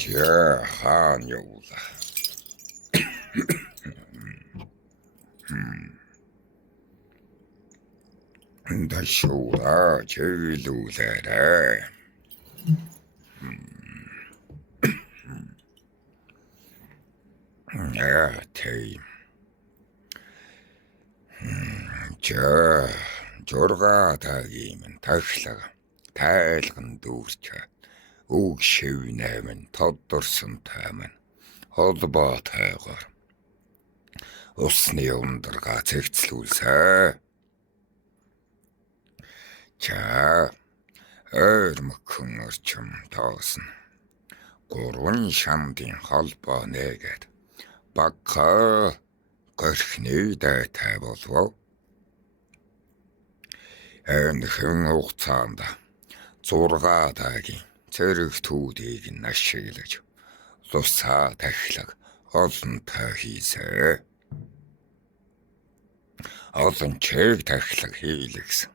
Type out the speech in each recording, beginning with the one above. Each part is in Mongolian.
Чэ хаан явуула. Дашуула чэглүүлээрэ. Тэг. Чэ журга тагийн таглага тайлган дүүрч үг шивнэм тодорсон тайман холбоо тайгаар усны ундрага цэгцлүүлсэ. Ча ойрмөхөн орчим тоосон гурван шамдын холбоо нэгэд багха горхны дайтай болов. Хэн хугацаанд 6 тагийн цэрэг түүдийг ашиглаж лусаа тахлаг олонтой хийсэ. Олон чиг тахлаг хийлгсэн.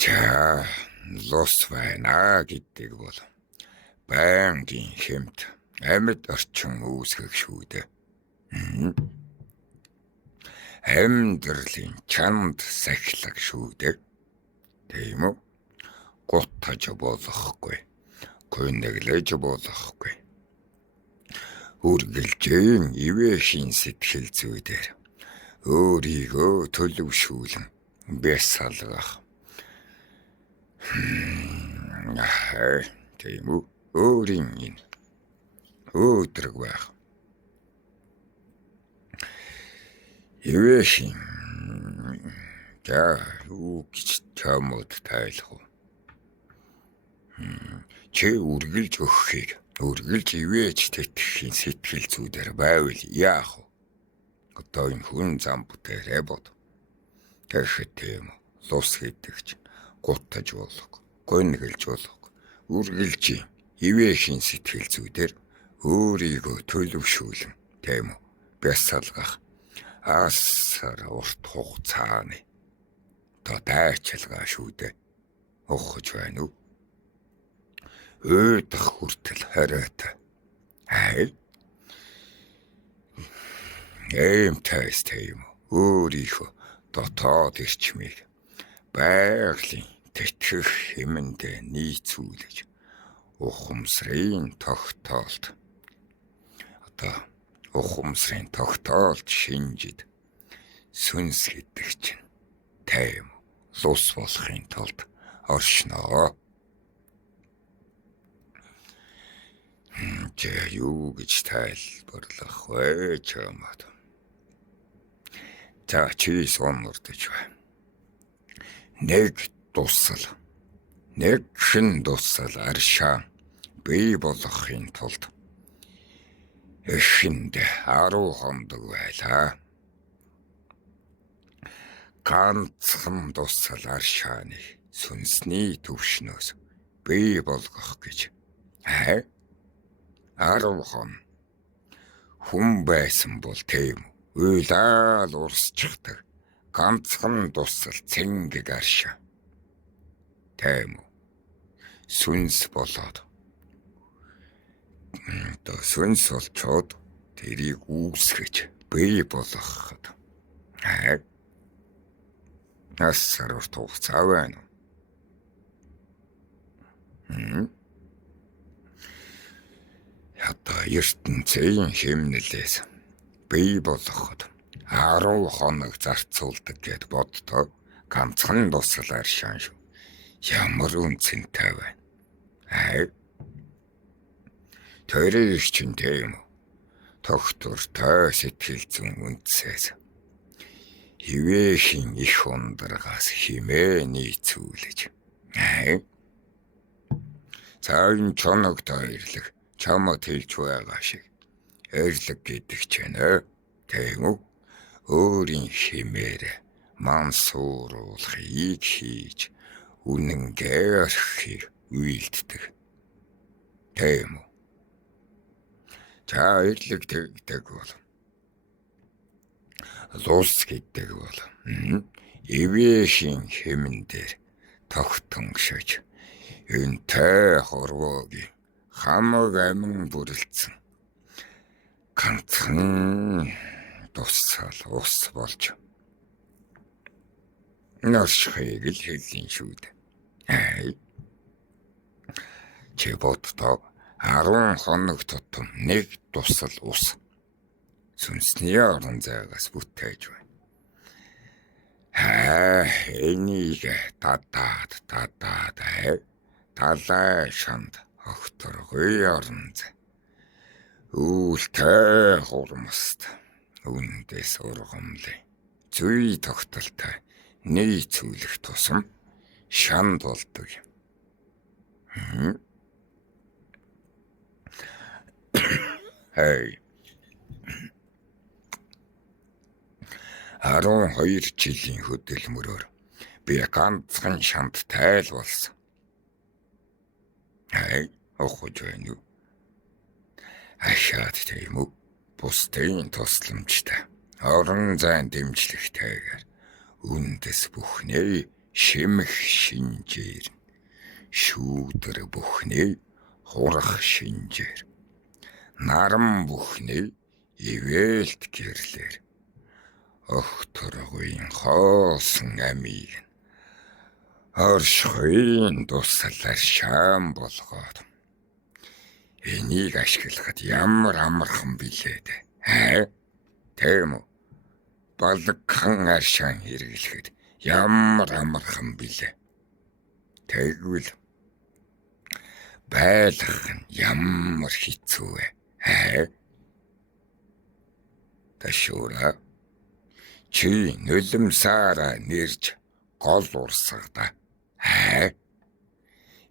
Ча лус байна гэдэг бол байнгын хэмт амьд орчин үүсгэх шүү дээ. Амьдралын чанд сахилаг шүү дээ. Тийм үү? Гутаж болохгүй. Гүнэглэж болохгүй. Үргэлжийн ивэхийн сэтгэл зүйдэр өөрийгөө төлөвшүүлэн бясалгах. Тийм үү? Өөрийн энэ өдрөг байх. Ивэхийн юу гэж чамд тайлах вэ? Чи үргэлж өгөхийг, үргэлж ивэж тэтгэхийн сэтгэл зүйдэр байвал яах вэ? Одоо энэ хүн зам бүтээрээ бод. Тэгэхэд тийм лус гэдэгч гутаж болох, гүнгэлж болох, үргэлж ивэхийн сэтгэл зүйдэр өөрийгөө төлөвшүүлэн, тийм үү, бясалгах асар урт хугацааны дайчилгаа шүү дээ. Ухаж байна уу? Өдөх хүртэл хориотой. Тэст юм. Өөрийнхөө дотоод эрчмийг байгалийн тэтгэх хэмэндэ нийцүүлж ухамсарын тогтоолт. Одоо ухамсарын тогтоолт шинжид сүнс гэдэг чинь тайм лус болохын тулд оршноо. Юу гэж тайлбарлах вэ чамд? За чи сонирдож байна. Нэг дуссал, нэг шин дуссал аршаа бий болохын тулд эхэнд 10 хондог байлаа. Ганцхан дуссал аршааны сүнсний төвшнөөс бий болгох гэж 10 хон хүн байсан бол тийм уйлал урсчихдаг ганцхан дуссал цэнгэг аршаа. Тийм сүнс болоод сүнс болчоод тэрийг үүсгэж бий болгоход асар урт хугацаа байна. Одоо ертөнцийн хэмнэлээс бий болгоход 10 хоног зарцуулдаг гэд боддоо ганцхан дуссал аршаан шүү. Ямар үнцэнтэй байна. Тэрийг чинь тийм үү? Тогтвортой сэтгэл зүйн үндэсээс ивэхийн их ундрагаас химээ нийцүүлж. Цаавын чоногтой ирлэг чамд хэлж байгаа шиг эрлэг гэдэг чинь тийм үү? Өөрийн химээр мансууруулахыг хийж үнэнгээ орхихыг үйлддэг. Тийм үү? За эрлэг гэдэг бол лус гэдэг бол ивэхийн хэмэн дээр тогтонгшиж энтэй хорвоогийн хамаг амин бүрэлдсэн ганцхан дуссал ус болж норшхийг л хэллийн шүү дээ. Чи бодтоо 10 хоног тутам нэг дуссал ус сүнсний орон зайгаас бүтээж байна. Энийг татаад талай шанд огторгүй орон зай. Үлтэй хурмаст үндэс ургамлын зүй тогтолтой нийцүүлэх тусам шанд болдог юм. 12 жилийн хөдөлмөрөөр би ганцхан шанд тайл болсон. Ухаж байна уу? Ашаад тийм үү? Бусдын тусламжтай орон зайн дэмжлэгтэйгээр үндэс бүхнээ шимэх шинжээр шүүдэр бүхнээ хурах шинжээр наран бүхнээ ивэлт гэрлэр огторгүйн хоосон амийг оршихуйн дуслаар шаам болгоод энийг ашиглахад ямар амархан билээ дээ. Тийм үү? Балгхан аршаан хэрэглэхэд ямар амархан билээ. Тэгвэл байлгах нь ямар хэцүү вэ? Ташуура чи нулимсаараа нэрж гол урсгада.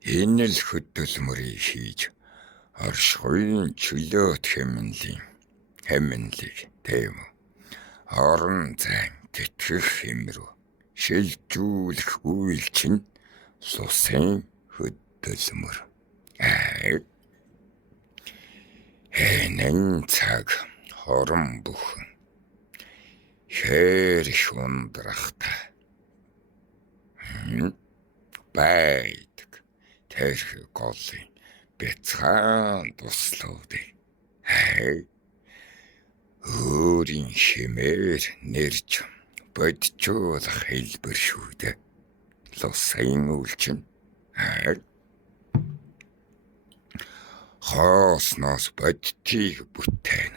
Энэ л хөдөлмөрийг хийж оршихуйн чөлөөт хэмнэлийг тийм үү? Орон зайн тэтгэх хэмрүү шилжүүлэх үйл чинь сусын хөдөлмөр. Энэ цаг хорон бүхэн хээр шундрахтай байдаг тэрх голын бяцхан туслуудыг өөрийн хэмээр нэрж боджуулах хэлбэр шүү дээ. Лусын үйлчин хоосноос бодтыг бүтээн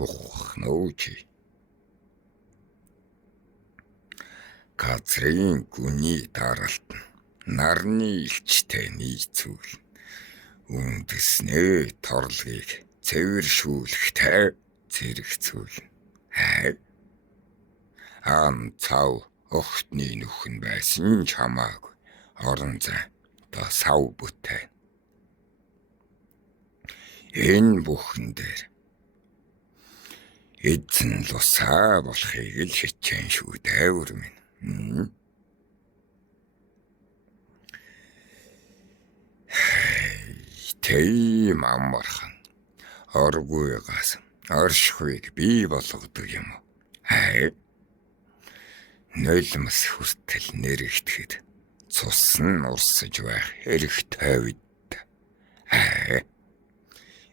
ухах нөөжи газрын гүний даралт нь нарны илчтэй нийцүүл үндэснээ торлогыг цэвэршүүлэхтэй зэрэгцүүл ан цав огтны нөхөн байсан ч хамаагүй орон зай та сав бүтээн. Энэ бүхэн дээр эзэн лусаа болохыг л хичээн шүү дээ өрмөн. Тийм амархан оргүйгаас оршихуйг бий болгодог юм. Нулимс хүртэл нэрэгдэхэд цус нь урсаж байх хэрэгтэй үед.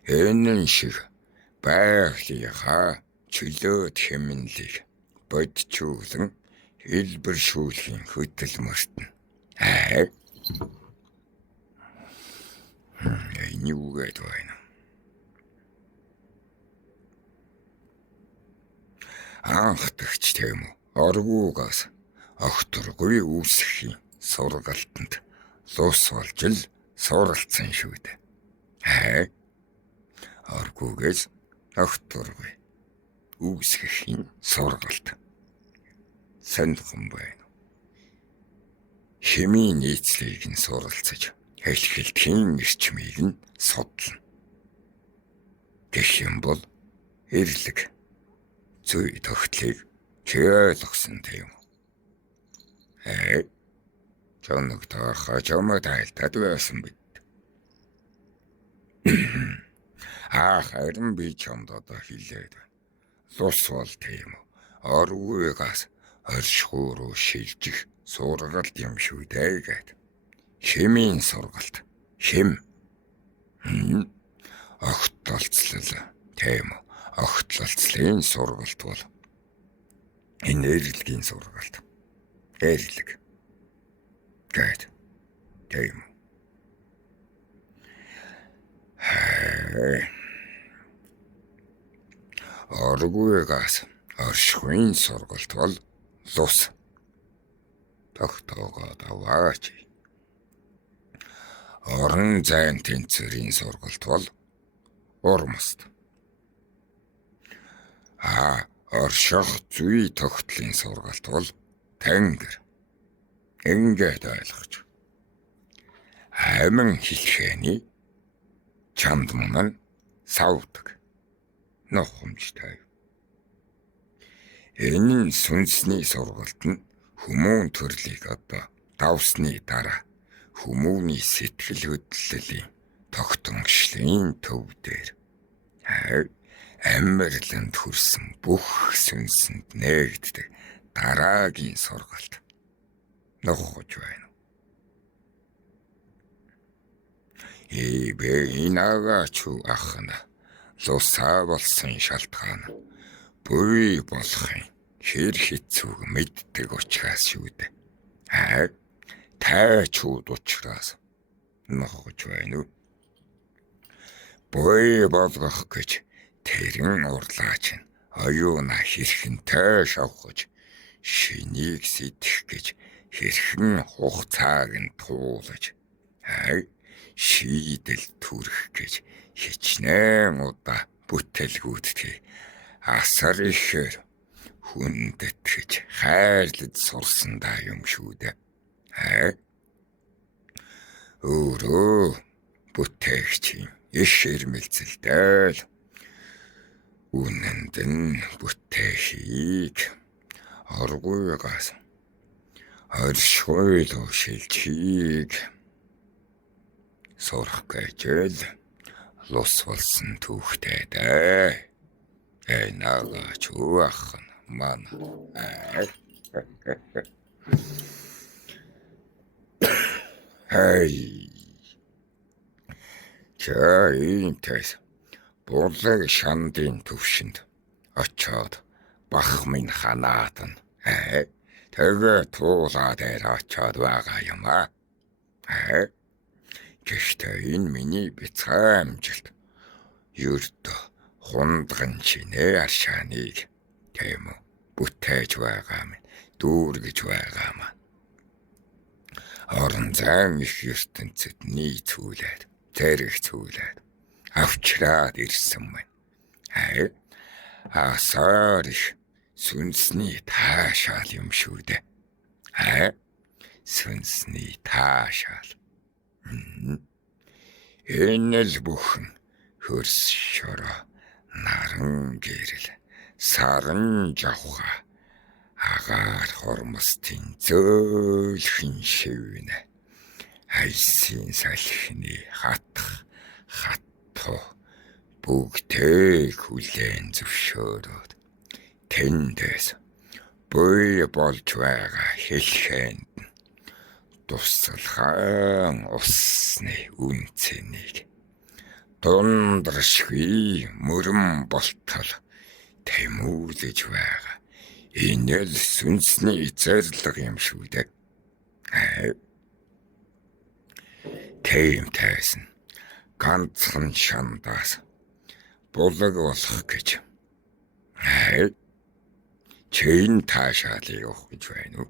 Энэ шиг байгалийнхаа чөлөөт хэмнэлийг боджуулан хэлбэршүүлэхийн хөдөлмөрт нь юугээд байна. Анхдагч тийм үү? Оргуугаас огторгүй үүсэхийн сургалтанд лус болж л суралцсан шүү дээ. Оргуугээс огторгүй үүсэхийн сургалт сонирхон байна. Химийн нийцлийг нь суралцаж хэлхэлтийн эрчмийг нь судлана. Гэх юм бол эрлэг зүй тогтлыг чи ойлгосон тийм үү? Чоног таахаа чамд айлтад байсан бид. Харин би чамд одоо хэлээд байна. Лус бол тийм үү? Оргүйгаас оршихуй руу шилжих сургалт юм шүү дээ гэд. Хэмийн сургалт. Хэм. Огтлолцлол. Тийм үү. Огтлолцлын сургалт бол энэ эрлэгийн сургалт. Эрлэг. Гэд. Тийм. Оргуйгаас оршихуйн сургалт бол лус. Тогтоогоод аваач. Орон зайн тэнцвэрийн сургалт бол урмст. Орших зүй тогтлын сургалт бол тэнгэр. Ингээд ойлгож. Амин хэлхэний чамд мөн савдаг. Нохомжтой. Энэ сүнсний сургалт нь хүмүүн төрлийг одоо давсны дараа хүмүүний сэтгэл хөдлөлийн тогтмогшлын төв дээр амьрланд хүрсэн бүх сүнсэнд нээгддэг дараагийн сургалт нохож байна. Инагаач ахна лусаа болсон шалтгаан буй болохын хэр хэцүүг мэддэг учраас шүү дээ. Тайчууд учраас нохож байна уу? Буй болгох гэж тэрэн урлаач нь оюуна хэрхэнтэй шавхаж шинийг сэтгэх гэж хэрхэн хугацааг нь туулаж шийдэл түрэх гэж хичнээн удаа бүтэлгүүдтэй асар ихээр хүндэт гэж хайрлаж сурсандаа юм шүү дээ. Өөрөө бүтээгчийн иш ирмэлцэлтэй үнэнд нь бүтээхийг оргуйгаас оршихуйлуу шилжихийг сурах гэж лус болсон түүхтэй дээ. Нагаач ахна мана. Чаинтэс борлог шандын төвшөнд очоод бах минь ханаад нь тэгээ туулаа дээр очоод байгаа юм аа. Гэхдээ энэ миний бяцхан амжилт ердөө хундган чинээ аршааныг тийм үү бүтээж байгаа минь дүүргэж байгаа маа. Орон зайн их ертөнцөд нийцүүлээд зэрэг цүүлээд авчраад ирсэн байна. Асар их сүнсний таашаал юм шүү дээ. Сүнсний таашаал. Энэ л бүхэн хөрс шороо наран гэрэл саран жавха агаар хормостын зөөлхөн шивнэ айсын салхины хатх хатту бүгдээ хүлээн зөвшөөрөөд тэндээс буй болж байгаа хэлхэнд тусалхан усны үнцнийг дундрашгүй мөрөн болтол тэмүүлж байгаа. Энэ л сүнсний зорилго юм шүү дээ. Тэмтэйсэн ганцхан шандаас булаг болох гэж чин таашаалыг өгөх гэж байна уу?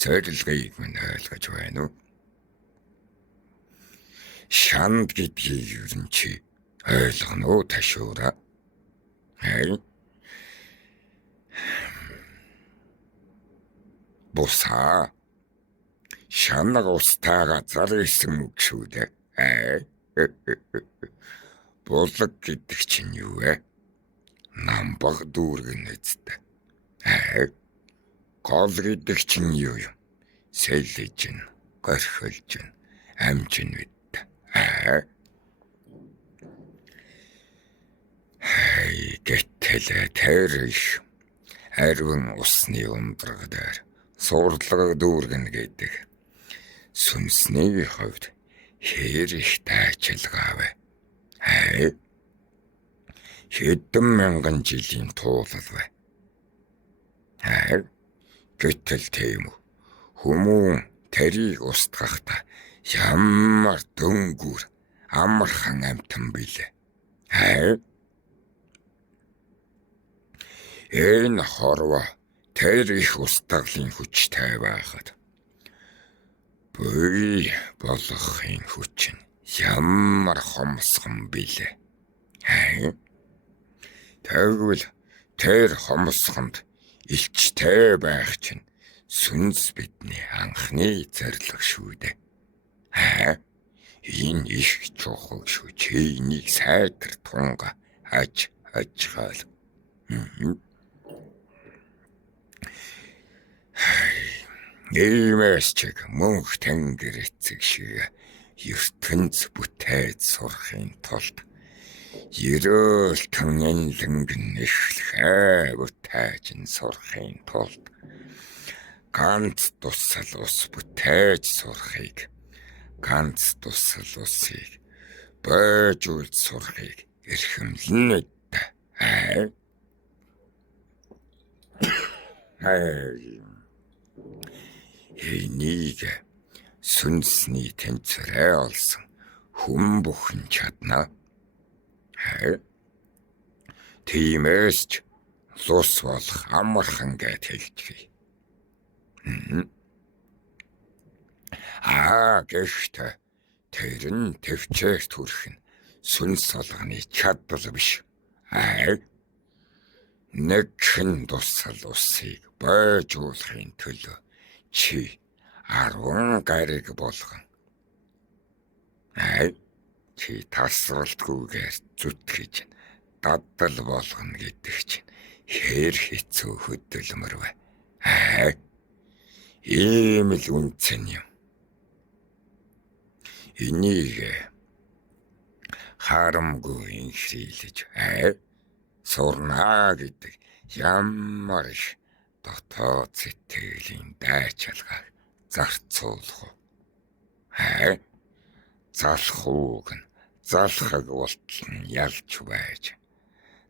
Зорилгыг минь ойлгож байна уу? Шанд гэдгийг юу н чи ойлгоно уу ташуура? Бусаа шанаг устаага зарсан үг шүү дээ. Булаг гэдэг чинь юу вэ? Намбаг дүүргэн эцтэй. Гол гэдэг чинь юу юм? Сэлж ин, горхолж ин, амж ин үт. Гэтэл тэрш Арвин усны ундраг дээр суурлага дүүргэн гэдэг сүнсний хувьд хэр их тайчилгаа вэ? Хэдэн мянган жилийн туулал вэ? Гэтэл тийм үү. Хүмүүн тэрийг устгахта ямар дөнгүр амархан амтан билээ. Энэ хорвоо тэр их устгалын хүчтэй байхад бүй болохын хүч нь ямар хомсгон билээ. Тэгвэл тэр хомсгонд илчтэй байх чинь сүнс бидний анхны зорилго шүү дээ. Энэ их чухал шүү. Чинийг сайтар тунга ажгаал. Иймээс чиг мөнх тэнгэр эцэг шиг ертөнц бүтээж сурахын тулд ерөөлтөн энлэнгэн эхлэхээ бүтээж сурахын тулд ганц тусал ус бүтээж сурахыг, ганц тусал усыг бойж үлд сурахыг эрхэмлэнэ дээ. Энийг сүнсний тэнцвэрээ олсон хүн бүхэн чадна. Тиймээс ч лус болох амархан гэд хэлчихье. Гэхдээ тэр нь төвчээр төрөх нь сүнс олгоны чадвар биш. Нэг хэн тусал усыг бойжуулахын төлөө чи 10 гариг болгон чи тасралтгүйгээр зүтгэж дадал болгоно гэдэг чинь хэр хэцүү хөдөлмөр вэ? Ийм л үнцэн юм. Энийг харамгүй инхрийлж сурна гэдэг ямар их дотоод сэтгэлийн дайчилгааг зарцуулах уу? Залхууг нь залхаг болтол нь ялж байж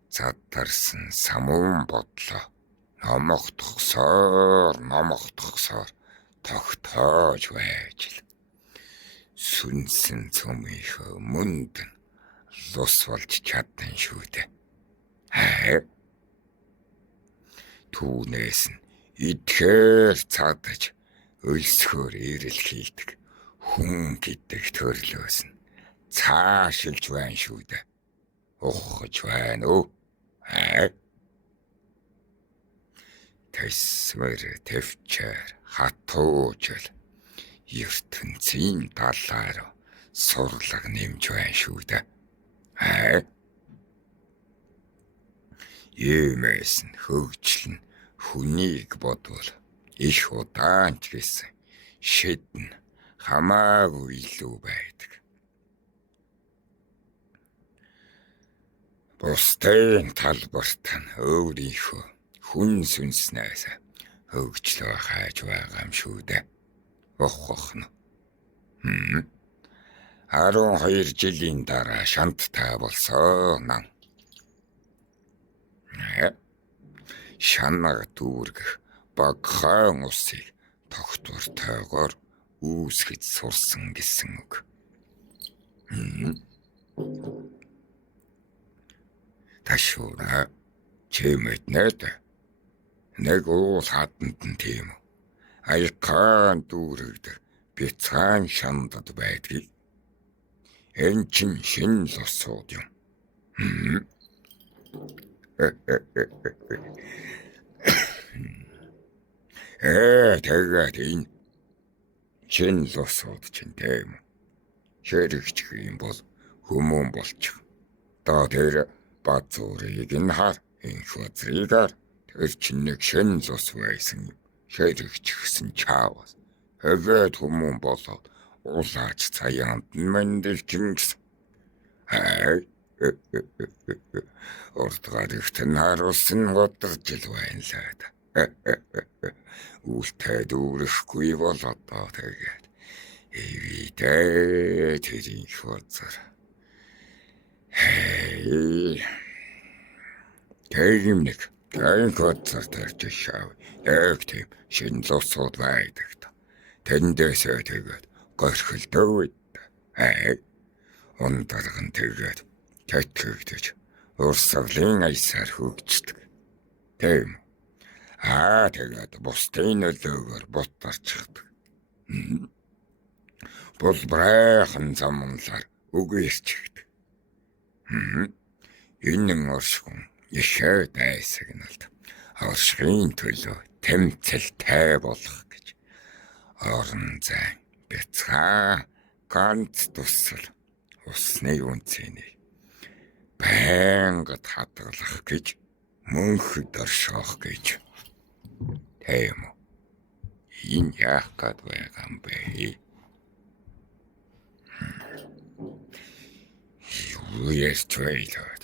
задарсан самуун бодлоо номогдохсоор тогтоож байж л сүнсэн цөмийнхөө мөнд нь лус болж чадсан шүү дээ. Түүнээс нь идэхээр цадаж өлсгөр ирэл хийдэг хүн гэдэг төрлөөс нь цаашилж байна шүү дээ. Ухаж байна уу? Тэсмэр төвчээр хатуужл ертөнцийн далаар сурлаг нэмж байна шүү дээ. Иймээс нь хөгжил нь хүнийг бодвол их удаан ч гэсэн шидэн хамаагүй илүү байдаг. Бусдын талбарт нь өөрийнхөө хүн сүнснээс хөгжлөө хайж байгаа юм шүү дээ. Ухахна. 12 жилийн дараа шанттай болсон. Шанаг дүүргэх багахан усыг тогтвортойгоор үүсгэж сурсан гэсэн үг. Ташуура чимэднэд нэг уул хатанд нь тийм үү. Аякаан дүүрэгд бяцхан шандад байдгийг. Энэ чинь шин лосууд юм. Тэгээд энэ шин лосууд чинь тийм. Шэрэгч юм бол хүмүүн болчих. Тэр бацуурыг нь хар энэ хөзрийгээр тэр чинь нэг шин лос байсан юм. Шэрэгч гэсэн чаавас. Тэгээд хүмүүн болоод улаач цаяанд мэндэлчин гэсэн. Урдгаар ихтэн харуулсан годорж л байна лаа да. Үлтэй дүүрэхгүй бол одоо тэгээд эвидээ тэрийн хөөцөр. Тэйм нэг гэн хөөцөр тарж шав. Яг тийм шинэ лусууд байдаг. Тэндээсээ тэгээд горхилдөө. Ундарган тэгээд тэтгэгдэж урсгалын аясаар хөгждөг. Тийм. Тэгээд бусдын нөлөөгөөр бутарчихдаг. Бол брайхан замнлаар үгээрчигдэг. Энэ оршихун яшаа дайсагналд оршихын төлөө тэмцэлтэй болох гэж орон зай бяцхан ганц тусал усны үнцнийг байнга хадгалах гэж мөнхөд оршоох гэж. Тийм үү? Энэ яах гээд байгаа юм бэ? Юу яст вэйлээд?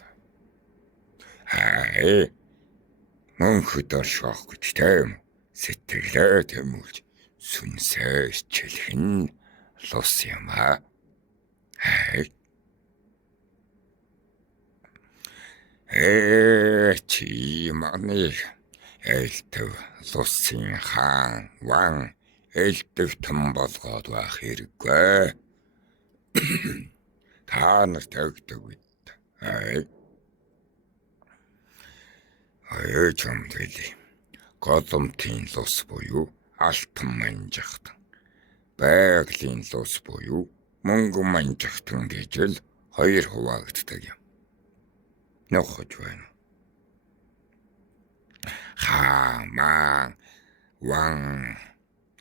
Мөнхөд оршоох гэж тийм сэтгэлээ тэмүүлж сүнсээ чилэх нь лус юм аа. Чи маны элтэв лусын хаан ван элтэв том болгоод байх хэрэггүй. Та нар тавьдаг үед. Чом дэлий. Голомтын лус буюу алтан манжахтан. Байгалийн лус буюу мөнгө манжахтан гэж л хоёр хуваагддаг юм. Нохож байна. Хаан ван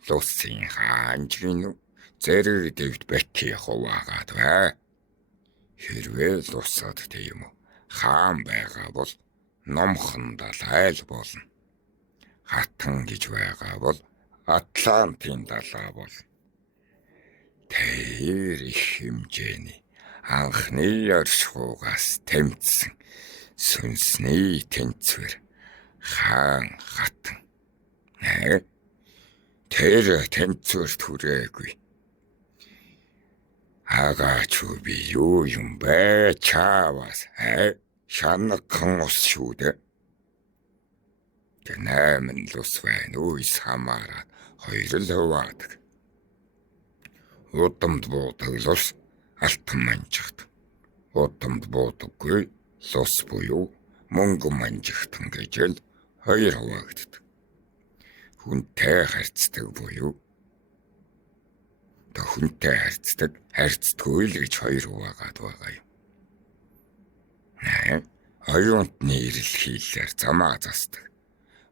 лусын хаанчгийн зэрэг дэвт бэти хуваагаад бай. Хэрвээ лусад тийм үү хаан байгаа бол номхон далай болно. Хатан гэж байгаа бол Атлантын далай болно. Тэр их хэмжээний анхны оршихугаас тэмцсэн сүнсний тэнцвэр хаан хатан. Тэр тэнцвэрт хүрээгүй. Агаач би юу юм бэ чаавас шанагхан ус шүү дээ. Гэнэмэн лус байна үйс хамаараад хоёр л хуваадаг. Удамд буудаг лус алтан манжихт. Удамд буудаггүй лус буюу мөнгө манжихтан гэж л хоёр хуваагддаг. Хүнтэй харьцдаг буюу хүнтэй харьцдаггүй л гэж хоёр хуваагаад байгаа юм. Оюутны ирэлхийлэлээр замаа засдаг.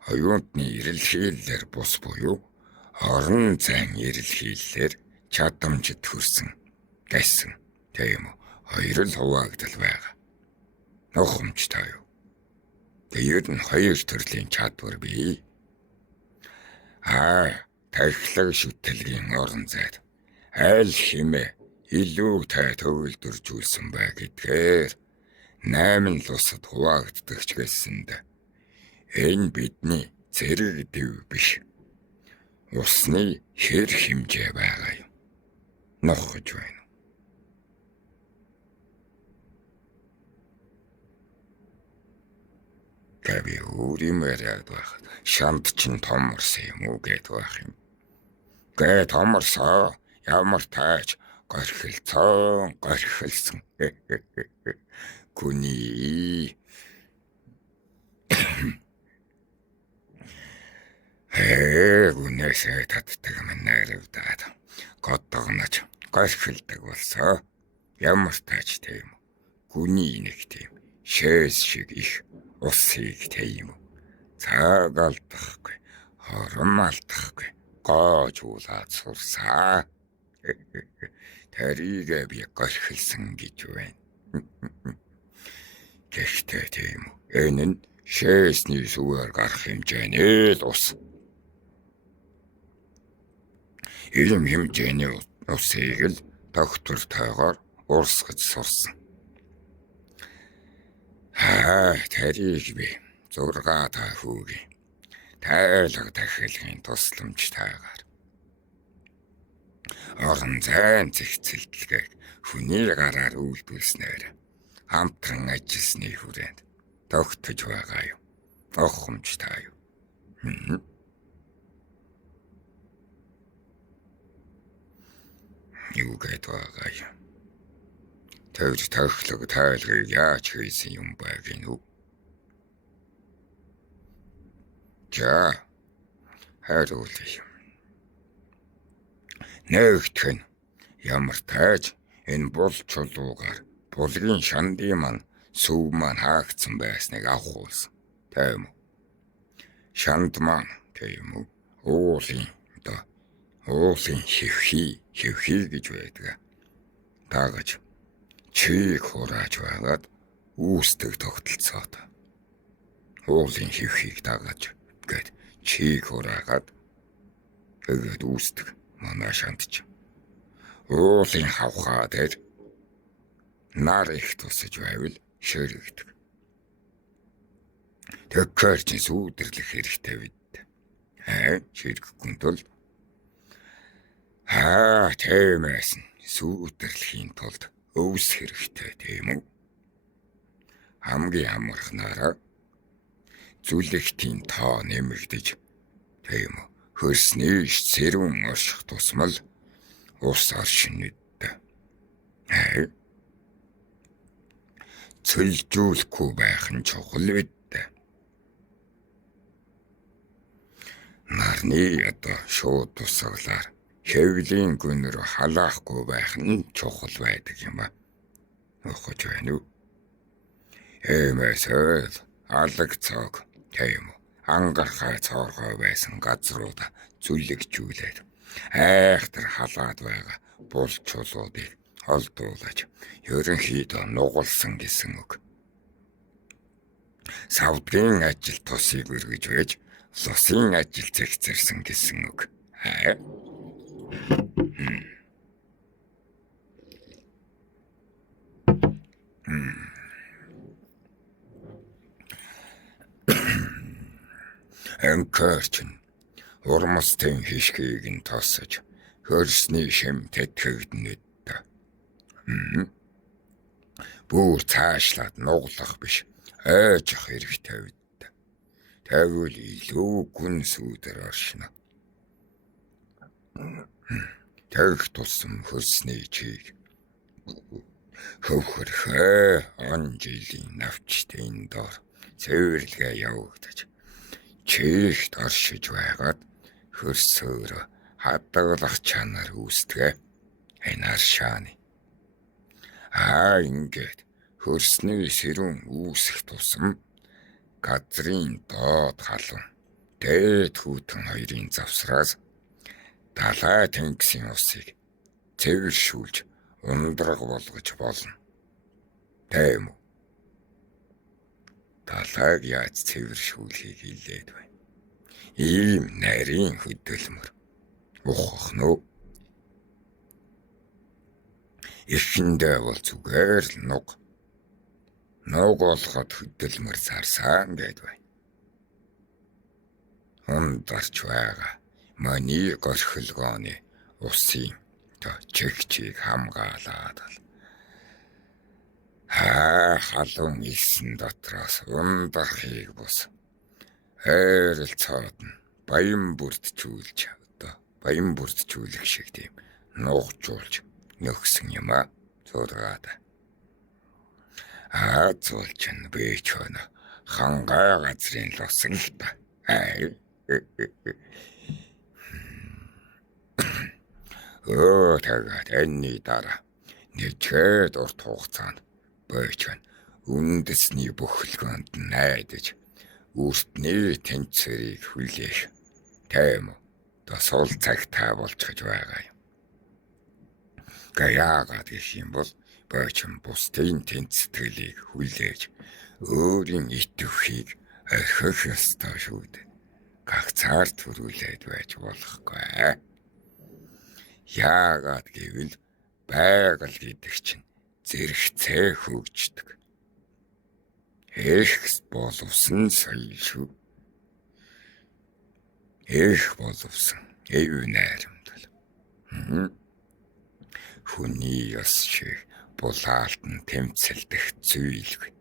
Оюутны ирэлхийлэлээр бус буюу орон зайн ирэлхийлэлээр чадамжид хүрсэн гэсэн. Тийм үү? Хоёр л хуваагдал байгаа. Нухамжтай юу? Тэгээд нь хоёр төрлийн чадвар бий. Тахилаг шүтэлгийн орон зайд аль хэмээ илүү тай төвлөржүүлсэн бай гэдгээр 8 лусад хуваагддаг ч гэсэнд энэ бидний зэрэг дэв биш. Усны хэр хэмжээ байгаа юм. Нохож байна. Гэвь өөриймээр яг байх. Шанд чин томорсон юм уу гэд байх юм. Гэ томорсоо ямар тааж горхилсан. Гүний. Гүнээсээ татдаг манайруудаад годдогнож горхилдаг болсоо. Ямар тааж тийм. Гүний нэг тийм шээс шиг их усыг тийм. Цаг алдахгүй, хором алдахгүй, гоожуулаад сурсаа. Тэрийг би горхилсан гэж байна. Гэхдээ тийм үү. Энэ нь шээсний сүгээр гарах хэмжээний л ус. Ийм хэмжээний усыг л доктортойгоор урсгаж сурсан. Тэрийг би 6 та хүүгийн тайлга дахилгын тусламж таагаар орон зайн зэгцэлтгэлгийг хүний гараар үйлдүүлснээр хамтран ажилласны хүрээнд тогтож байгаа юм. Огхомж таа юу? Юу гэдэг байгаа юм? Тэр тохилог тайлгыг яаж хийсэн юм бэ гинүү? За, хариулъя. Нэгтгэн ямар тааж энэ бул чулуугаар булгийн шандын маань сүв маань хаагдсан байсныг авахулсан. Тийм үү? Шанд маань тийм үү? Уулын хевхий гэж байдаг. Дагаж чийг хурааж байгаад үүсдэг тогтолцоод. Уулын хевхийг дагаж гээд чийг хураагаад тэгээд үүсдэг манай шандч. Уулын хавхаа дээр нар их тусаж байвал ширэгдэг. Тэгэхээр чи сүйдэрлэх хэрэгтэй бид. Ширэхгүй тул тиймээс сүйдэрлийн тулд өвс хэрэгтэй тийм үү? Хамгийн амархнаараа зүлэгтийн тоо нэмэгдэж тийм үү? Хөрсний сэрүүн орших тусмал ус оршин нүдтэй. Цөлжүүлэхгүй байх нь чухал бидтэй. Нарны одоо шууд тусаглаар хэвлийн гүнээр халаахгүй байх нь чухал байдаг юм ба. Ухаж байна уу? Эмээсэл алаг цог тийм үү? Ангархай цооргой байсан газрууд зүлэгжүүлээд айхтар халаад байгаа бул чулуудыг олдуулж ерөнхийдөө нугалсан гэсэн үг. Савдгийн ажил тусыг өргөж байж лосын ажил зэгцэрсэн гэсэн үг. Эмкэрчин урмастын хишгийг нь тосож хөрсний шим тэтгэгднэд. Бүр цаашлаад нуглах биш айжих хэрэгтэй бид. Тэгвэл илүү гүн сүудэр оршно. Тэгэх тусам хөрсний чийг хөвхөрхөө он жилийн навчтын дор цэвэрлэгээ явагдаж чийгт оршиж байгаад хөрсөөр хадгалах чанар үүсдэг. Энэ аршааны. Ингээд хөрсний сэрүүн үүсэх тусам газрын доод халуун дээд хүйтэн хоёрын завсраас далай тэнгисийн усыг цэвэршүүлж ундраг болгож болно. Тийм үү? Далайг яаж цэвэршүүлэхийг хэлээд байна. Ийм нарийн хөдөлмөр ухах нь эхэндээ бол зүгээр л нуг болгоод хөдөлмөр зарсан гэд байна. Ундарч байгаа маний горхилгооны усын чигчийг хамгаалаад халуун илсэн дотроос ундархийг бус ойролцоод нь баян бүрдчүүлэх шиг тийм нуугжуулж нөхсөн юм а зургаад. Зулж нь би ч өнө хангай газрын лосон л та. Тэгээд энэний дараа нэчгээд урт хугацаанд бойч үндэсний бүхэлгөөнд найдаж үртний тэнцвэрийг хүлээх тийм үү? Тосол цагтаа болчихж байгаа юм. Гаяагаад гэх юм бол бойчин бусдын тэнцэтгэлийг хүлээж өөрийн итгэвхийг орхих ёстой шүү дээ. Гагцаар төрүүлээд байж болохгүй. Яагаад гэвэл байгаль гэдэг чинь зэрэгцээ хөгждөг. Их боловсон соёл шүү. Их боловсон эв найрамдал. Хүний ёс шиг булаалтан тэмцэлдэх зүйлгүй.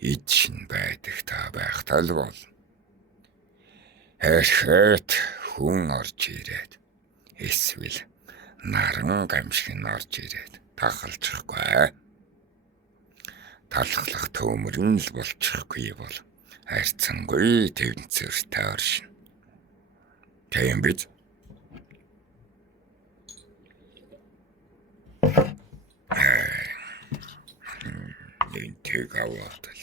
Эд шин байдаг та байхтаа л болно. Хэшэт хүн орж ирээд эсвэл наран гамшиг нь орж ирээд тахалчихгүй. Талхлах төмөрн л болчихгүй бол хайрцангуй төвнцөртэй оршин. Тийм биз? Энэ тэг аваатал.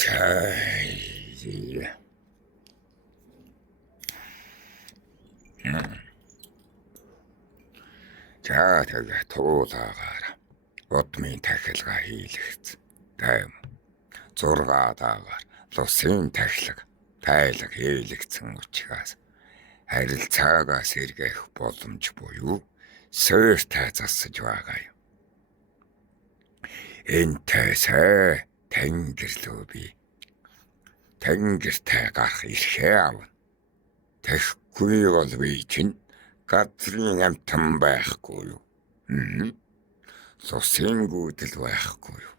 Чай. За тэгээ туулаагаар удмын тахилга хийлэгц. Тайм 6 даагаар лусын тахилга тайлаг хийлэгцэн учраас харилцаагаас эргэх боломж буюу суурьтай засаж байгаа юм. Энтэйсээ тэнгэр би тэнгэртэй гарах эрхээ авна. Тэхгүй бол би чинь газрын амтан байхгүй юу? Лусын гүйдэл байхгүй юу?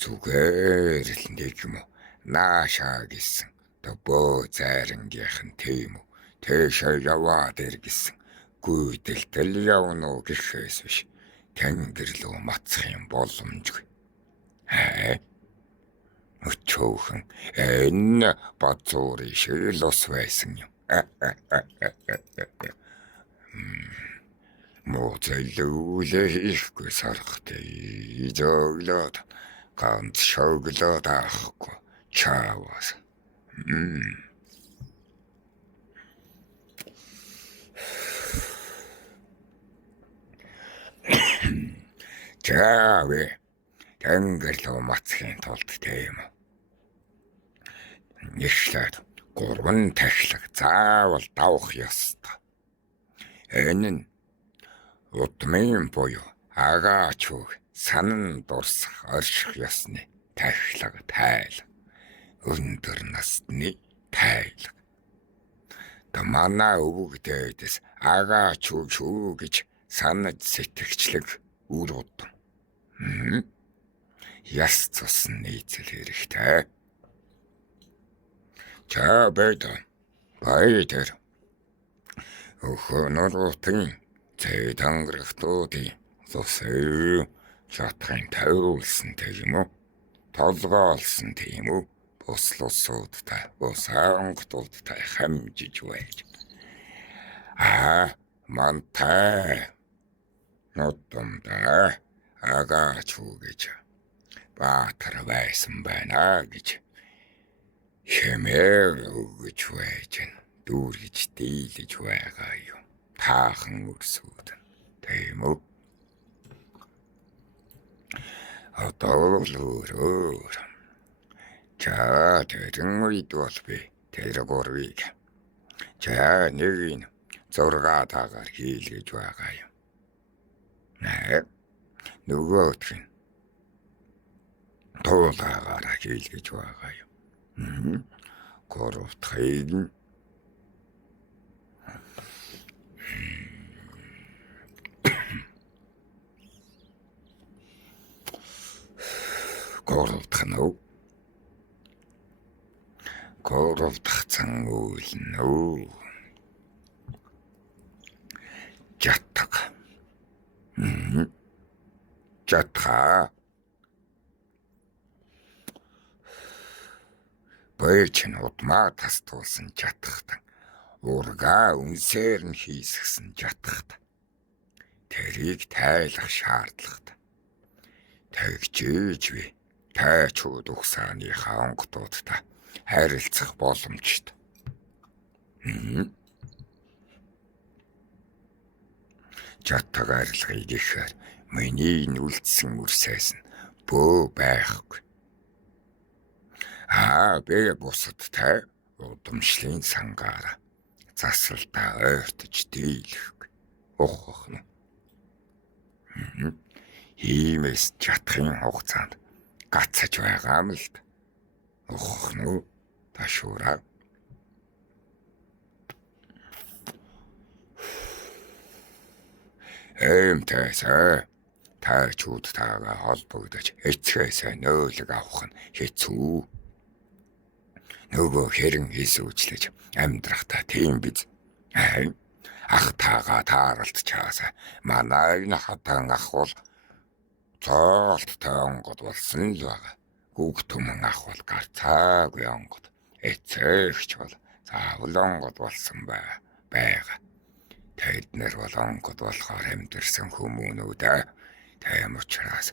Зүгээр л нэг юм уу наашаа гэсэн төбөө зайрангийнхан тийм үү тэшээ яваад иргэсэн гүйдэлтэл явна уу гэхээс биш тэнгэр лөө мацах юм боломжгүй. Өчөөхөн энэ бацуурын шиг л ус байсан юм. Моцэлүүлээ хийхгүй сархтай зөглөөд ганц шоглоод аахгүй чаавас. Чаавэ тэнгэр лөө мацхийн тулд тийм үү. Нэшлээд 3 тахилга заавал давах ёстой. Энэ нь удмын буюу агаач хөг санан дурсах орших ёсны тахилга тайл. Өндөр насны тайл. Тамана өвгдөөс агаач хөг шүү гэж санаж сэтгэгчлэг үр удам. Яс цусны нийцэл хэрэгтэй. За бэдэ баяр. Өхөнөрөтэн цэдангэрхтүүдийн лусээ шатхын тавиулсан тийм үү? Толгоолсон тийм үү? Бус лусуудтай, бус онгодуудтай хамжиж байж. Мантай нотомда агаач үгэж баатар байсан байна гэж хэмээр өгөж байж дүүргэж дийлэж байгаа юм. Таахан өрсүүд тийм үү? Одоо л өөр. За тэрэн үед бол би тэр гурвыг за нэг 6 даагаар хийлгэж байгаа юм. Нөгөөх нь туулаагаар хийлгэж байгаа юм. Гуравдахыг нь гуравдах цан үйл жаттаг. Жатха. Бэйчин удмаа тастуулсан жатхтан ургаа үнсээр нь хийсгсэн жатхт. Тэрийг тайлах шаардлагатай. Тэгжээж би тайчууд ухсааны хангуудтай харилцах боломжтой. Жаттаг арилгыг ихээр миний үлдсэн үрсээс нь бөө байхгүй. Би бусадтай удамшлын сангаараа засалдаа ойртож дийлэх. Ухах нь. Иймээс чадахын хугацаанд гацаж байгаа юм л да. Ухах нь ташуураа. Тайсаа таачуудтайгаа холбогдож эцгээсээ нөөлөг авах нь хэцүү. Нөгөө хэрэн хийсүүчлэж амьдрахтаа тийм биз. Ах таага тааралдчаасаа манай энэ хатан ах бол цоолттой онгод болсон л байгаа. Гүг түмэн ах бол гарцаагүй онгод. Эцэгч бол заавал онгод болсон байгаа. Тэднэр бол онгод болохоор амьдэрсэн хүмүүнүүд. Тийм учраас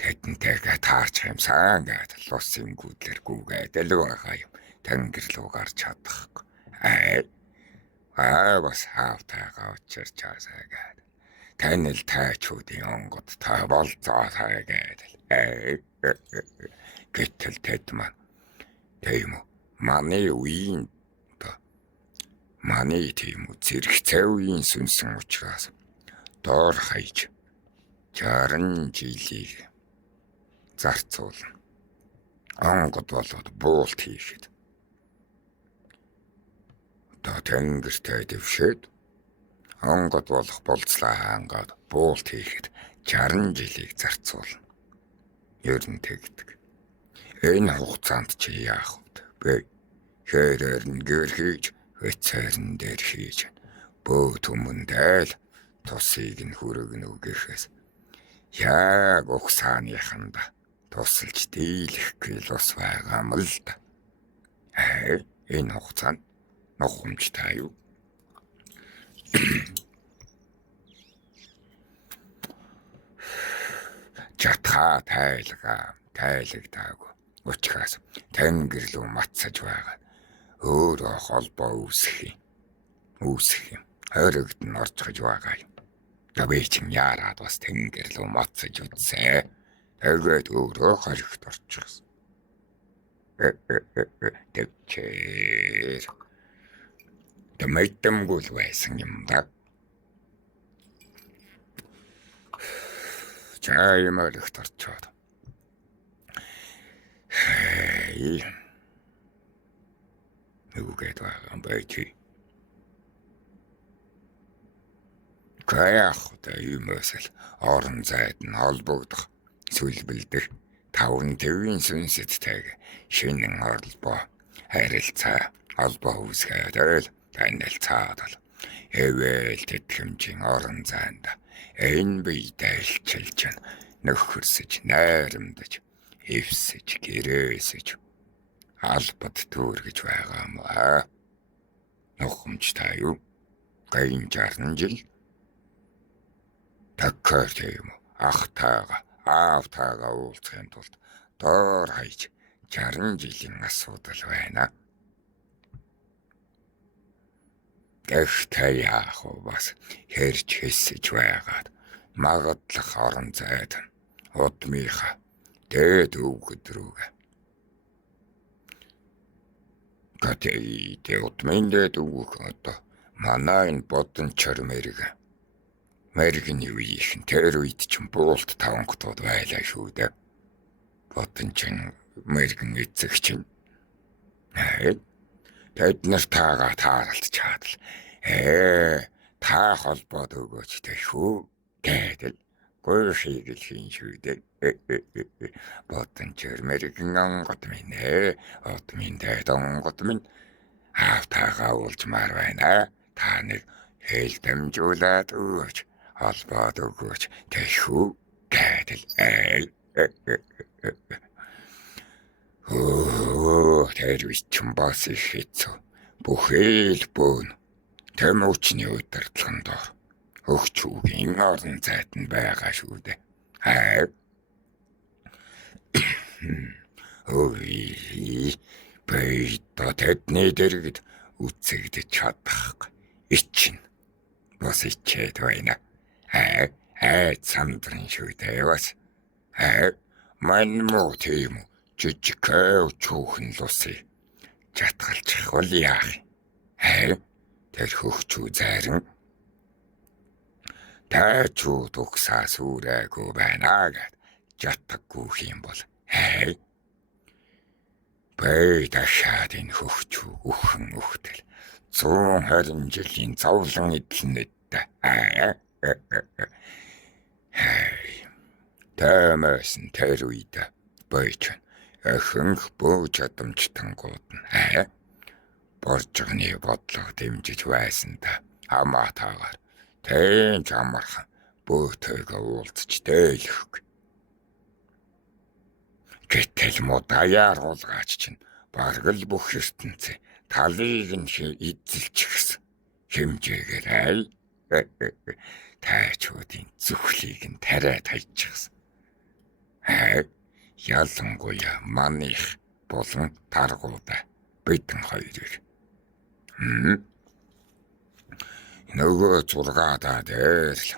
тэднтэйгээ таарч юмсан гэдэг лусын гүдлэр гүгээд л байгаа юм. Тэнгэр рүү гарч чадахгүй. Бас хаавтайгаа учирч хаасаа гэдэг. Танил тайчуудын онгод та болцоосаа гэдэг. Гэтэл тэд маань тийм үү манай үеийн манай тийм үү зэрэгцээ үеийн сүнсэн учраас доор хаяж 60 жилийг зарцуулна. Онгод болоод буулт хийхэд. Тэнгэртэй дэвшээд онгод болох болцлаа хангаад буулт хийхэд 60 жилийг зарцуулна. Ер нь тэгдэг. Энэ хугацаанд чи яах вэ? Хэрээр нь гэр хийж, хэцээрн дээр хийж, бөө түмэндэл тусыг нь хүргэнэ гэхээс яг угсааныханд тусалж дийлэхгүй л ус байгаа юм л да. Энэ хугацаанд нухамжтай юу? Жатха тайлагдаагүй. Учраас тэнгэр рүү матсаж байгаа. Өөрөө холбоо үүсэх юм. Хоригд нь орчгож байгаа юм. Би чинь яарад бас тэнгэр рүү матсаж үтсэ. Тэгээд өөрөө хоригд орчихсон. Тэвчээр. Тэмэйтэмгүй байсан юм да. Чай мөрөгт орчоод. Нүгэд байгаа байти. Каяхта юмэсэл орон зайд нь холбогдох, сүлбэлдэх, таван төвийн сүнсэдтэйг шинэн холбоо, харилцаа, холбоо үүсгээд танилцаад эвэл тэтгэмжийн орон зайд энэ биедээ илчилж нөхөрсөж, найрамдаж, эвсэж, гэрээсэж албад төргөж байгаа юм аа. Нухамжтай юу? Гайн 60 жил. Таккар тийм ахтайгаа, аавтайгаа уулзахын тулд доор хаяж 60 жилийн асуудал байна. Гэхдээ яах вэ бас хэрж хэсэж байгаад магадлах орон зайд удмынхаа дээд өвгөд рүүгээ. Гэтэ удмын дээд өвгөх одоо манай энэ бодончор мэрэгний үеийнхэн тэр үед ч буулт тавангтууд байлаа шүү дээ. Бодончин мэрэгэн эцэг чинь. Тэд нар таагаа тааралт чадал. Та холбоод өгөөч тэхүү гэдэл гойшиг л хийн шүү дээ. Бодончор мэрэгэн онгод минь одмын дээд онгод минь аавтайгаа уулзмаар байна. Та нэг хэл дамжуулаад өгөөч. Холбоод өгөөч тэхүү гэдэл. Тэр үчим бас их хэцүү. Бүхэл бөөн тэмүүчний удирдлагын дор өгч үгийн орон зайд нь байгаа шүү дээ. Бэйдо тэдний дэргэд үцэгдэж чадахгүй. Ичин бас ичээд байна. Сандрын шүү дээ бас. Мань муу тийм жижигхэн чүүхэн луси жатгалчих бол яах. Тэр хөгчүү зарин тайчуу төгсаа сүрээгүй байна гэд жаттаггүй юм бол хай бай ташаад энэ хөгчүү үхэн үхтэл 120 жилийн зовлон эдлэнэдтэй Тэмэсэн тэр үед бойч ахинх бууж чадамжтангууд нь боржгоны бодлого дэмжиж байсанда хамаатаагаар тэн чамархан бөөтэйгээ уулзч дэйлэхгүй. Гэтэл модаяар уулгаач чинь бараг л бүх ертөнцийн талыг нь эзэлчихсэн хэмжээгээр тайчуудын зүхлийг нь тариад хайчихсан. Ялангуяа маних болон таргуудаа бидэн хоёрыг. Нөгөө зургаадаа дээр л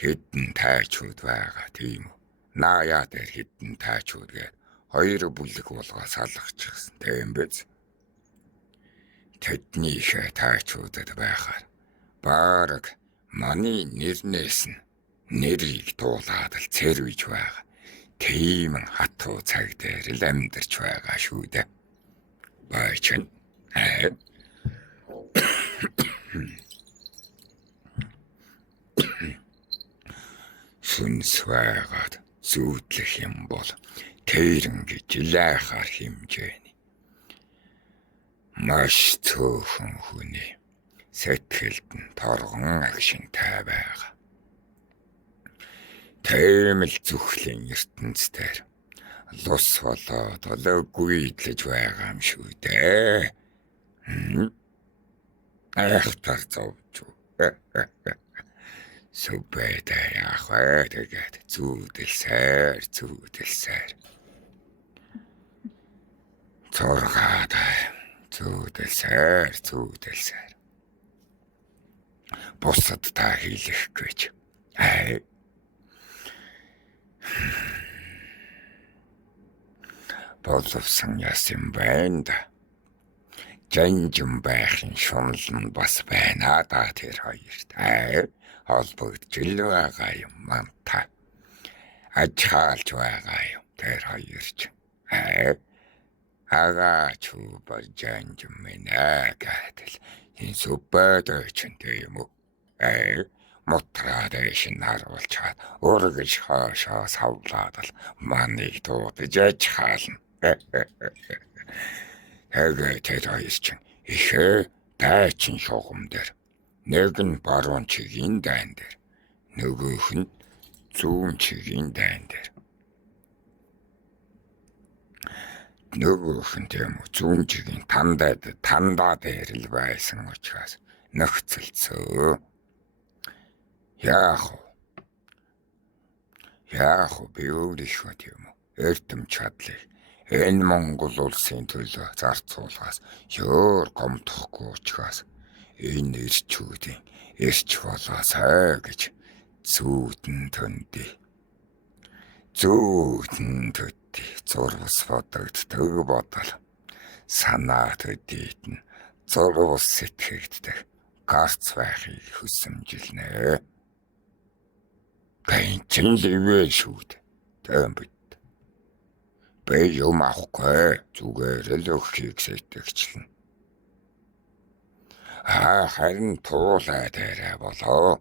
хэдэн тайчууд байгаа тийм үү. Наяа дээр хэдэн тайчууд гээд хоёр бүлэг болгоо салгачихсан тийм биз. Тэдний тайчуудад байхаар бараг маны нэрнээс нь нэрийг дуулаад л цэрвэж байгаа. Тийм хатуу цаг дээр л амьдарч байгаа шүү дээ. Байчин сүнс байгаад зүүдлэх юм бол тэрэн гэж лайхаар хэмжээний. Маш цөөхөн хүний сэтгэлд нь торгон агшинтай байгаа. Тэмэл зүхлийн ертөнцээр лус болоод гүйдлэж байгаа юм шүү дээ. Ахтар зовж. Сүбэдэ яах вэ тэгээд зүүдэлсээр. Зургаад зүүдэлсээр. Бусад та хийлэх гэж. Боловсон ясим байна да. Жанжин байхын шунал нь бас байна да тэр хоёрт. Холбогдж л байгаа юм манта. Ачаалж байгаа юм тэр хоёр ч. Агаач бол жанжин мэнэ гэдэл энэ сүбэдэ ч тийм үү. Мотраад шин харуулчаад ургаж хаашаа савлаад л маныг дуудаж ачаална. Тэр хоёр ч ихэ дайчин шугам дээр. Нэг нь баруун чигийн дайн дээр, нөгөөх нь зүүн чигийн дайн дээр. Нөгөөх нь тийм үү зүүн чигийн тандаа дээр л байсан учраас нөхцөлцөө. Яах вэ би өөрийнхөө тийм үү эрдэм чадлыг энэ Монгол улсын төлөө зарцуулахаас ёор гомдохгүй учраас энэ ирчүүдийн ирч болоосай гэж зүүдэн төндий. Зурвас бодогддог бодол. Санаа төдийд нь зурвас сэтгэгддэг гарц байхыг хүсэмжилнэ. Гэнчин ливээ шүүд. Тэм бит. Би юм авахгүй зүгээр л өгөхийг сэтгэгчлэн. Харин туулай дээрээ болоо.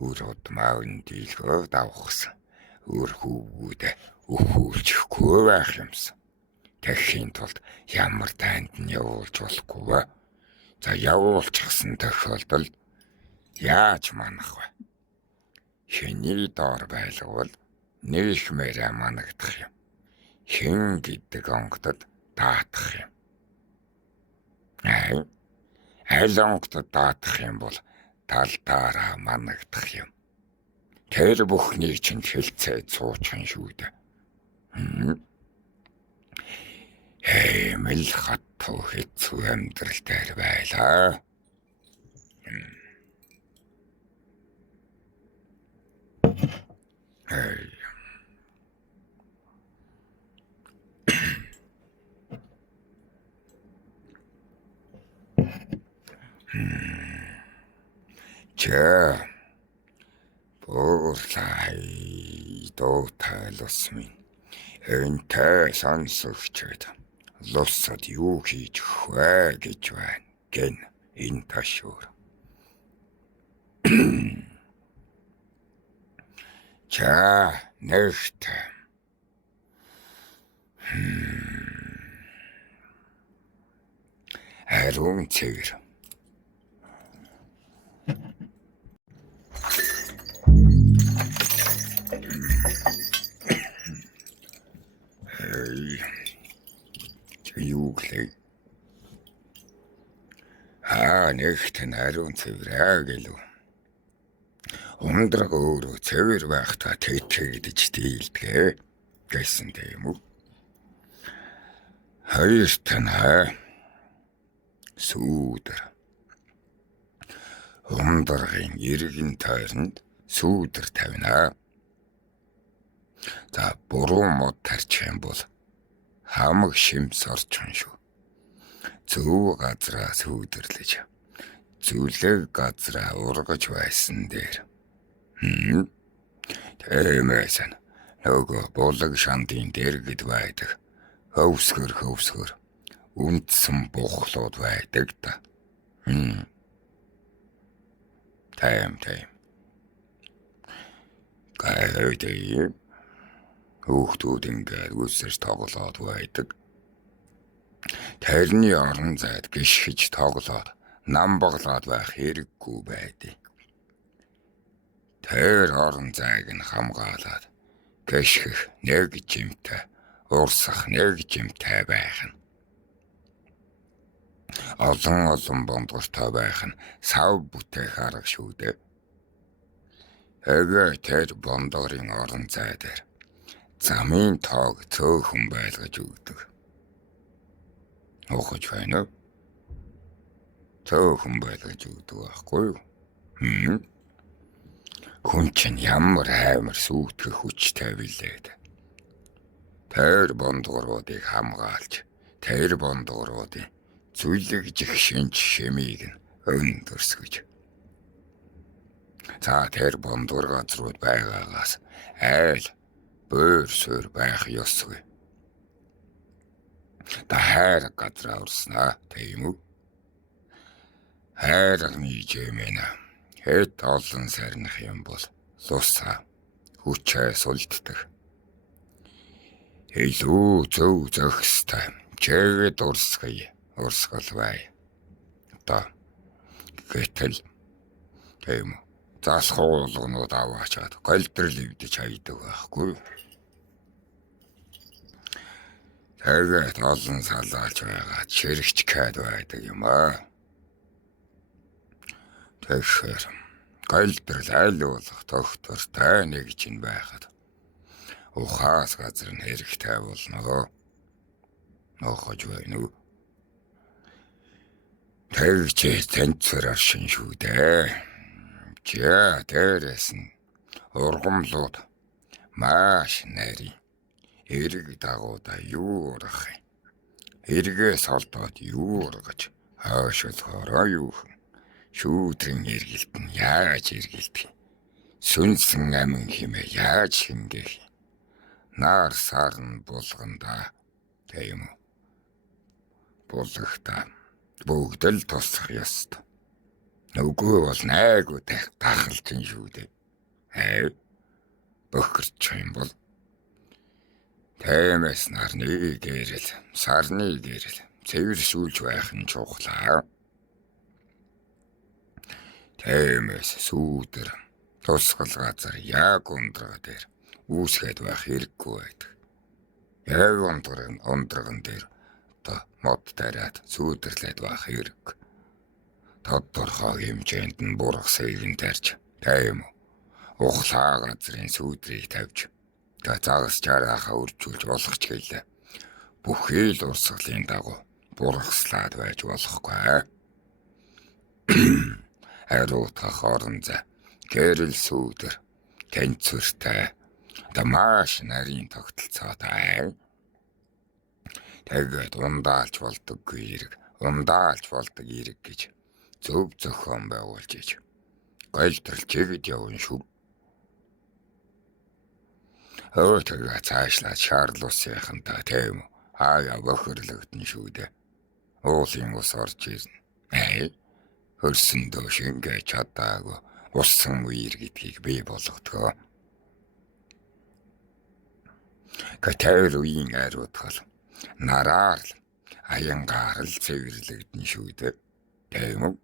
Үр удмаавн дийлгөө давхсан. Үр хүүгүүдэ өхүүлчихгүй байх юмсан. Тэхийн тулд ямар танд нь явуулж болохгүй вэ? За явуулчихсан тохиолдолд яаж манах вэ? Хэний доор байлгавал нийгмээрээ манагдах юм. Хэн гэдэг онгодод даатах юм. Аль онгодод даатах юм бол талдаараа манагдах юм. Тэр бүхнийг чинь хэлцээд суучихын шүү дээ. Мэл хатуу хэцүү амьдрал дээр байлаа. Ча буурлай доотайлс минь энтэй сонсогчд лусад юу хийж хвэ гэж байна гэн энэ ташуур. Ча нэгт аруун цэвэр юу гэлээ нэгт аруун цэвэр гэлөө ундраг өөрөө цэвэр байхдаа тэтгэгдэж дийлдэгэ гэсэн тийм үү. Хоёрт нь сүүдэр ундрагын иргэн тойронд сүүдэр тавина. За буруу мод тарчих юм бол хамаг шимс орчин шүү. Зөв газраа сүүдэрлэж зүлэг газраа ургаж байсан дээр. Тэмээсэн нөгөө булаг шандын дэргэд байдаг хөвсгөр үндсэн бухлууд байдаг та. Тэм гайдээ хүүхдүүд ингээд үсэж тоглоод байдаг. Тэрний орон зайд гიშгэж тоглоод нам боглоод байх хэрэггүй байдیں۔ Тэр орон зайг нь хамгаалаад гიშгэх нэг жимтэй урсах нэг жимтэй байх нь. Олон бондгортой байх нь сав бүтээх арга шүү дээ. Тэр бондорын орон зай дээр замын тоог цөөхөн байлгаж өгдөг. Ухаж байна уу? Цөөхөн байлгаж өгдөг байхгүй юу? Хүн чинь ямар амар сүйтгэх хүчтэй билээд. Тэр бондгоруудыг хамгаалж, тэр бондгоруудын зүлэгжих шинж шимийг нь өндөрсгөж. За тэр бондгор газрууд байгаагаас айл бөөр суур байх ёсгүй. Хайр газраа урснаа тийм үү? Хайрны жимэнэ хэд олон сарних юм бол лусаа хүчээ сулддаг. Илүү зөв зохистой чэгэд урсгал бай. Одоо гэтэл тийм үү? Засхуулгнууд аваачаад голдрол ивдэж хайдаг байхгүй. Тэгээд олон салаалж байгаа чирэгч кад байдаг юм аа. Тэгэхээр голдрол аль болох тогтвортой нэг чинь байхад ухаас газар нь хэрэгтэй болно. Нохож байна уу? Тэгж тэнцвэр аршин шүү дээ. Жаа дээрээс нь ургамлууд маш нарийн эрэг дагуудаа юу ургах юм? Эргээс олдоод юу ургаж хойшлохороо юу хэн? Шүүдрийн эргэлт нь яаж эргэлдэх юм? Сүнсэн амин хэмээ яаж хингэх юм? Нар сарн булганда тийм үү? Булгахта бүгд л тусах ёстой. Үгүй бол найгуу тахалж ин шүү дээ. Бохирч юм бол тэмээс нарны гэрэл, сарны гэрэл цэвэр сүүлж байх нь чухлаа. Тэмээс сүүдэр тусгал газар яг ундрага дээр үүсгээд байх хэрэггүй байдаг. Яг ундраган дээр одоо мод тариад сүүдэрлээд байх хэрэг. Тодорхой хэмжээнд нь бургасыг нь тарьж, тийм үү? Ухлаа газрын сүүдрийг тавьж, загас чарааха үржүүлж болох ч гэлээ. Бүхий л урсгалын дагуу бургаслаад байж болохгүй. Хариутгах орон зай, гэрэл сүүдэр, тэнцвэртэй, маш нарийн тогтолцоотой. Тэгээд ундаалж болдоггүй хэрэг, ундаалж болдог хэрэг гэж зөв зохион байгуулж иж. Голдрал чигэд явна шүү. Тэгээ цаашлаад Шарлуусынхантай тийм хаяа бохирлогдсон шүү дээ. Уулын ус орж ирнэ. Хөрсөндөө шингээ чадаагүй усан үер гэдгийг бий болгодгоо. Гэтээр үеийн ариутгал нараар л аянгаар л цэвэрлэгдэн шүү дээ. Тийм үү?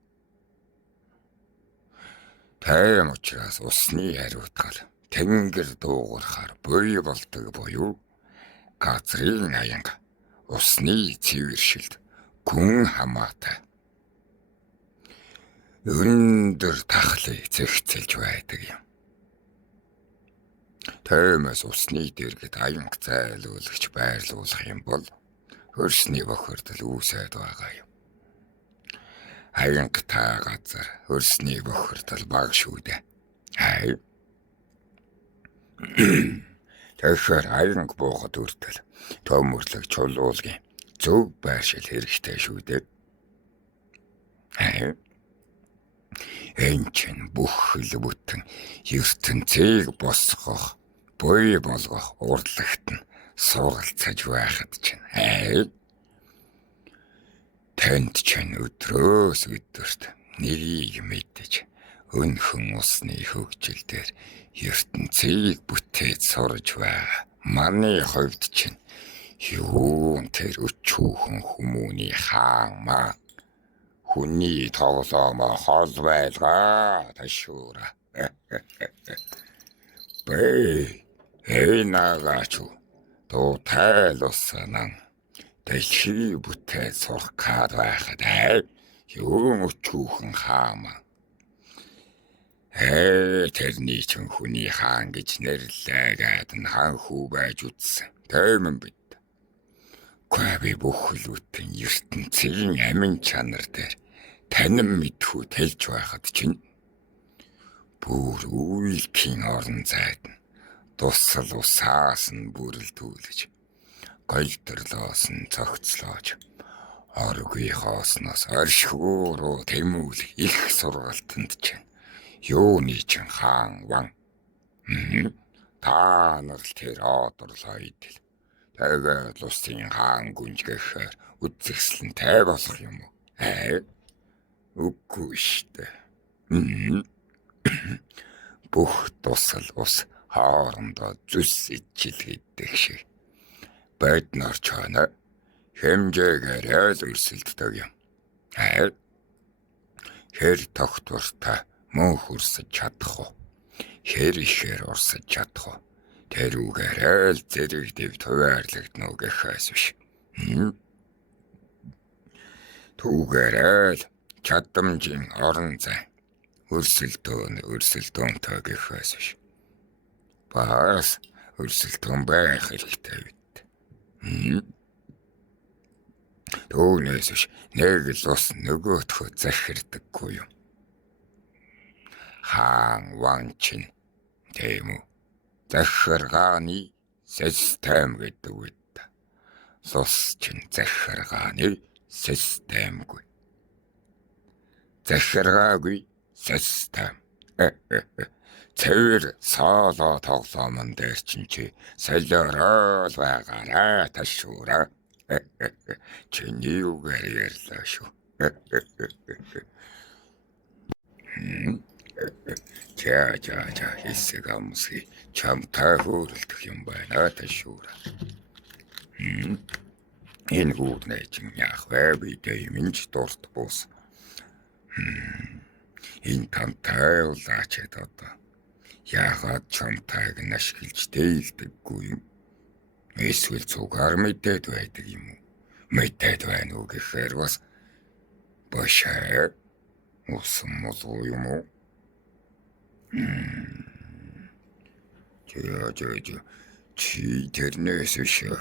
Тийм учраас усны ариутгал тэнгэр дуугарахаар буй болдог буюу газрын аянга усны цэвэршилд гүн хамаатай. Өндөр тахлыг зэгцэлж байдаг юм. Тиймээс усны дэргэд аянга зайлуулагч байрлуулах юм бол хөрсний бохирдол үүсээд байгаа юм. Аянга та газар хөрсний бохирдол бага шүү дээ. Тэгэхээр аянга буухад үртэл төмөрлөг чулуулгын зөв байршил хэрэгтэй шүү дээ. Энэ чинь бүх хөл бүтэн ертөнцийг босгох, буй болгох урлагт нь суралцаж байхад чинь танд чинь өдрөөс өдөрт нэрийг мэдэж өнхөн усны хөгжил дээр ертөнцийг бүтээж сурж байгаа. Манай хувьд чинь юун тэр өчүүхэн хүмүүний хаан маа хүний тоглоомоо хол байлгаа ташуура. Наагаач тоо тайлусан дэлхий бүтээж сурах гээд байхад юун өчүүхэн хаан тэрний чинь хүний хаан гэж нэрлэгээд нь хаан хүү байж үтсэн. Тийм бид. Гүвэ бүхлүүтэн ертөнцийн амин чанар дээр танин мэдхүү тэлж байхад чинь бүр үйлхийн орон зайд нь тусал усаас нь бүрэлдүүлж голдрлоос нь цогцлоож оргүй хоосноос оршихууруу тэмүүлэх их сургалтанд чинь юуны чинь хаан ван та нар л тэр одорлоо идэл. Тэгээд усын хаан гүнжгэхээр үзэсгэлэнтэй болох юм уу? Үгүй штэ. Бүх тусал ус хоорондоо зүс ичилгэдэг шиг. Бид нар чана хэмжээгээр айл өрсөлддөг юм. Хэр тогтвортой мөн хүрсэж чадах уу? Хэр ихээр урсаж чадах уу? Тэрүүгээр айл зэрэг дэв туваарлагдана уу гэхээс биш. Түүгээр айл чадамжийн орон зай өрсөлдөөнтэй гэхээс биш. Бас өрсөлдөөн байх хэрэгтэй бид. Түүнээс биш нэг л ус нөгөөтхөө захирдаггүй юм. Хаан ван чинь тийм үү? Захиргааны систем гэдэг үед сус чинь захиргааны системгүй. Захиргаагүй систем. Цэвэр соолоо тоглоомон дээр чинь чи солиороо л байгаарай ташуура. Чиний үгээр ярьлаа шүү. За хэсэг амсгий чамтай хөөрөлдөх юм байна ташуура. Энэ гүрнэ чинь яах вэ бидээ минь дурт бус. Энэ тантай улаач одоо яагаад чамтайг нь ашиглаж дээлдэггүй юм? Эсвэл цугаар мэдээд байдаг юм уу? Мэдээд байна уу гэхээр бас башаа усан муу юм уу? Чи тэрнээс шүү.